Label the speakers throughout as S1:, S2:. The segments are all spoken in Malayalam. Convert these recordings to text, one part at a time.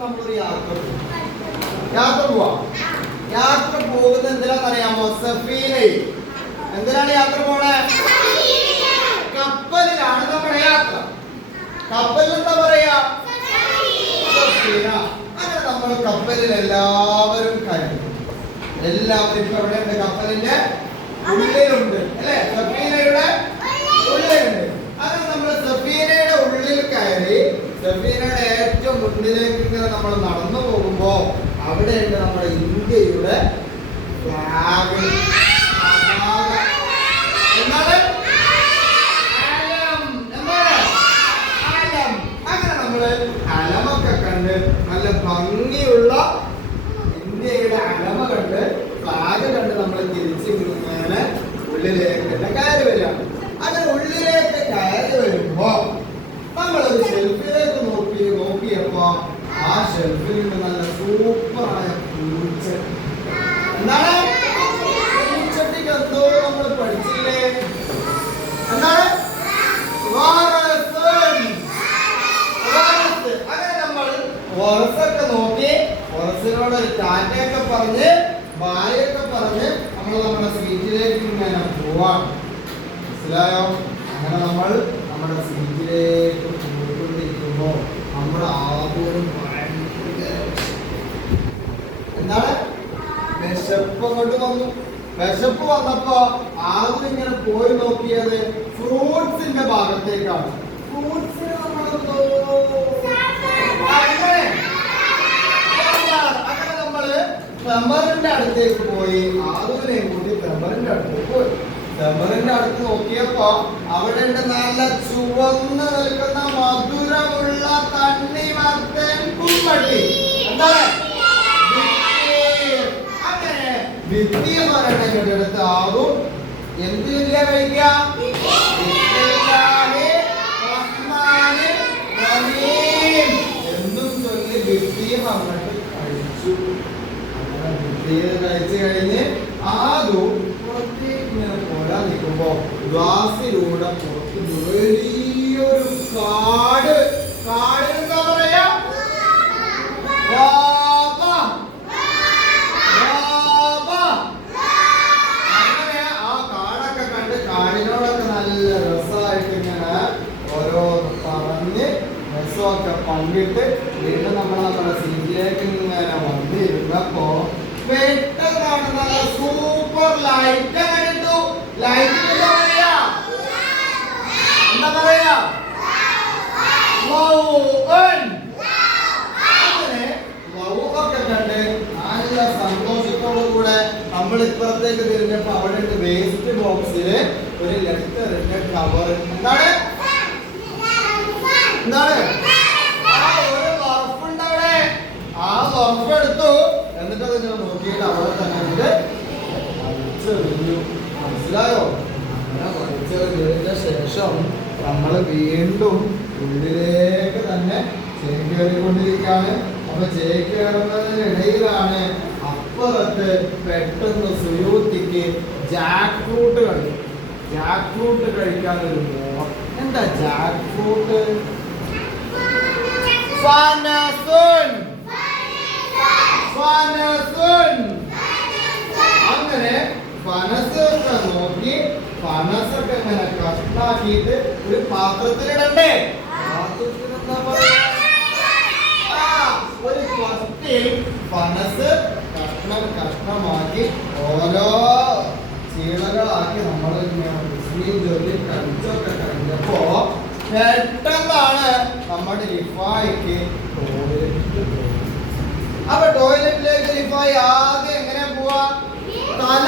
S1: നമ്മളൊരു യാത്ര പോകും യാത്ര പോവാം? യാത്ര പോകുന്നത് എന്തിനാണെന്നറിയാമോ? സഫീനയിൽ എന്തിനാണ് യാത്ര പോണേ? കപ്പലിലാണ് നമ്മുടെ യാത്ര. കപ്പലിൽ എന്താ പറയാ? സഫീന അങ്ങനെ നമ്മൾ കപ്പലിൽ എല്ലാവരും കഴിഞ്ഞു എല്ലാവരും ഇപ്പൊ എവിടെയുണ്ട് കപ്പലിന്റെ ഉള്ളിലുണ്ട്. അല്ലെ? സഫീനയുടെ ഉള്ളിലുണ്ട്. അങ്ങനെ നമ്മൾ സഫീനയുടെ ഉള്ളിൽ കയറി സഫീനയുടെ ഏറ്റവും മുന്നിലേക്ക് ഇങ്ങനെ നമ്മൾ നടന്നു പോകുമ്പോ അവിടെയുണ്ട് നമ്മുടെ ഇന്ത്യയുടെ ഫ്ലാഗ് അലമൊക്കെ കണ്ട് നല്ല ഭംഗിയുള്ള ഇന്ത്യയുടെ അലമ കണ്ട് ഫ്ലാഗ് കണ്ട് നമ്മൾ തിരിച്ച് ഇങ്ങനെ ഉള്ളിലേക്ക് കയറി വരികയാണ് അങ്ങനെ ഉള്ളിലേക്ക് കയറി നമ്മളൊരു ഷെൽഫിലേക്ക് നോക്കി നോക്കിയപ്പോ ആ ഷെൽഫിൽ നിന്ന് നല്ല സൂപ്പറായ പൂച്ചട്ടി. എന്താണ്? പൂച്ചട്ടിക്ക് എന്തോ നമ്മൾ പഠിച്ചില്ലേ? എന്താണ്. അങ്ങനെ നമ്മൾ വറസൊക്കെ നോക്കി വറസിനോട് ഒരു ടാറ്റയൊക്കെ പറഞ്ഞ് ബായൊക്കെ പറഞ്ഞ് നമ്മൾ നമ്മുടെ സീറ്റിലേക്ക് ഇങ്ങനെ പോവാണ്. മനസ്സിലായോ? അങ്ങനെ നമ്മൾ നമ്മുടെ സീറ്റിലേക്ക് പോയിക്കൊണ്ടിരിക്കുമ്പോൾ നമ്മുടെ ആദ്യം ഭയങ്കര എന്താണ്? വിശപ്പ് അങ്ങോട്ട് വന്നു. വിശപ്പ് വന്നപ്പോ ആദ്യം ഇങ്ങനെ പോയി നോക്കിയത് ഫ്രൂട്ട്സിന്റെ ഭാഗത്തേക്കാണ്. ഫ്രൂട്ട്സിന് അങ്ങനെ അങ്ങനെ നമ്മൾ തെമറിന്റെ അടുത്തേക്ക് പോയി. ആദുവിനെയും കൂടി തെമറിന്റെ അടുത്തേക്ക് പോയി. തെമറിന്റെ അടുത്ത് നോക്കിയപ്പോ അവിടെ നല്ല ചുവന്ന് നിൽക്കുന്ന മധുരമുള്ള കുമ്പട്ടി എന്താണ് വിത്തിയ. അങ്ങനെ വിത്തിയ പറയണ അടുത്ത് ആകും എന്ത് വിദ്യ എന്നും ചൊല്ലി വിത്തിയം അങ്ങോട്ട് കഴിച്ചു. അങ്ങനെ വിത്തിയത് കഴിച്ചു കഴിഞ്ഞ് ഇങ്ങനെ നിൽക്കുമ്പോ ഗ്ലാസിലൂടെ പുറത്ത് വലിയൊരു കാട്. കാട് എന്താ പറയാ? ആ കാടൊക്കെ നല്ല ഇങ്ങനെ നമ്മൾ വന്നിരുന്നപ്പോ പെട്ടെന്നാണ് നല്ല സൂപ്പർ ലൈറ്റ് ലൈറ്റ് എന്താ പറയാ? എന്താ പറയാ. അങ്ങനെ വൗവൊക്കെ കണ്ട് നല്ല സന്തോഷത്തോടു കൂടെ നമ്മൾ ഇപ്പുറത്തേക്ക് തിരിഞ്ഞപ്പോ അവിടെ ഉണ്ട് വേസ്റ്റ് ബോക്സിൽ ഒരു ലെറ്ററിന്റെ കവർ എന്താണ്? എന്താണ്? ആ ഒരു വർഫുണ്ട് അവിടെ ആ വർഫ് എടുത്തു. എന്നിട്ട് അതിനെ നോക്കിയിട്ട് അവിടെ തന്നെ ഉണ്ട് വലിച്ചെറിഞ്ഞു മനസ്സിലായോ? അങ്ങനെ വലിച്ചെറിഞ്ഞതിന്റെ ശേഷം നമ്മൾ വീണ്ടും ഉള്ളിലേക്ക് തന്നെ ചേക്കേറിക്കൊണ്ടിരിക്കുകയാണ് അപ്പൊ ചേക്കേറുന്നതിനിടയിലാണ് അപ്പുറത്ത് പെട്ടെന്ന് സുയൂത്തിക്ക് ജാക്ക് ഫ്രൂട്ട് കണ്ടു ജാക്ക് ഫ്രൂട്ട് കഴിക്കാൻ ഒരു എന്താ ജാക്ക് ഫ്രൂട്ട് അങ്ങനെ ഫനസൊക്കെ നോക്കി ഫനസൊക്കെ ഇങ്ങനെ കഷ്ടാക്കിയിട്ട് ഒരു പാത്രത്തിലിടണ്ടേ? പാത്രത്തിൽ എന്താ പറയാ? ആ, ഒരു പത്തിൽ ഫനസ് കഷ്ണം കഷ്ണമാക്കി ഓരോ ചീളകളാക്കി നമ്മൾ മുസ്ലിം ജോലി കഴിച്ചൊക്കെ കഴിഞ്ഞപ്പോ പെട്ടെന്നാണ് നമ്മുടെ ലിഫായിക്ക് ടോയ്ലറ്റ് അപ്പൊ ടോയ്ലറ്റിലേക്ക് ലിഫായി ആദ്യം എങ്ങനെ പോവാ തല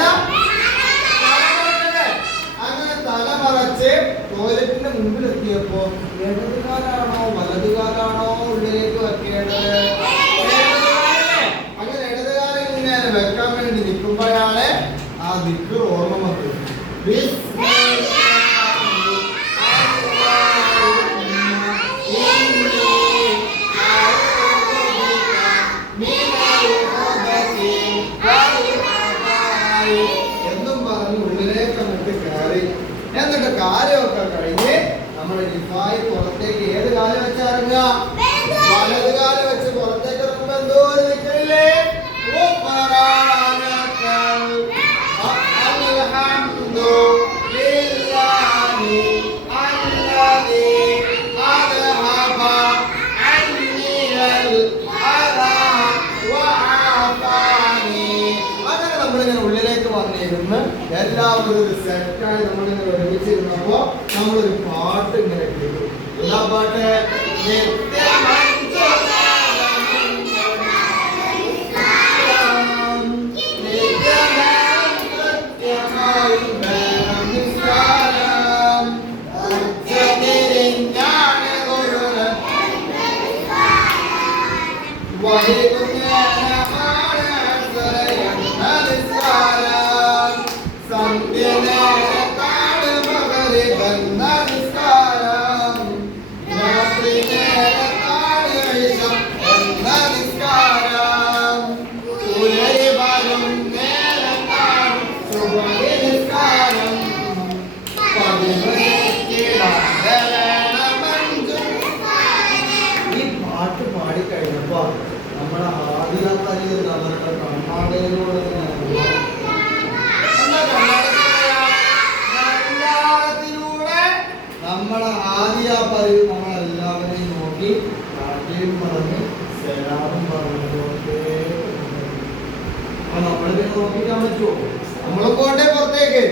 S1: മറക്കണ്ടേ? അങ്ങനെ തല മറച്ച് ടോയ്ലറ്റിന്റെ മുമ്പിൽ എത്തിയപ്പോ ഇടതുകാലാണോ വലതുകാലാണോ ഉള്ളിലേക്ക് വെക്കേണ്ടത്? അങ്ങനെ ഇടതുകാലം ഇങ്ങനെ വെക്കാൻ വേണ്ടി നിൽക്കുമ്പോഴാണ് ആ ദിക്ക് ഓർമ്മ വന്നത് എന്നും പറഞ്ഞ് ഉള്ളിലേക്ക് അങ്ങോട്ട് കയറി എന്നിട്ട് കാലമൊക്കെ കഴിഞ്ഞ് നമ്മൾ ലിഫായി പുറത്തേക്ക് ഏത് കാലം വെച്ച് ഇറങ്ങുക? കാലം വെച്ച് പുറത്തേക്ക് ഇറങ്ങുമ്പോ എന്തോ ഒരു ഉള്ളിലേക്ക് വന്നിരുന്ന് എല്ലാവരും ഒരു സെറ്റായി നമ്മളിങ്ങനെ ഒരുമിച്ചിരുന്നപ്പോ നമ്മളൊരു പാട്ട് ഇങ്ങനെ കേട്ടു. എല്ലാ പാട്ട്? ഈ നമ്മളെ ആദ്യ പറയും നമ്മളെല്ലാവരെയും നോക്കി നാട്ടിലും പറഞ്ഞ് സലാമും പറഞ്ഞുകൊണ്ടേ അപ്പൊ നമ്മൾ നോക്കിക്കാൻ പറ്റുമോ? നമ്മൾ പോട്ടെ പുറത്തേക്ക്.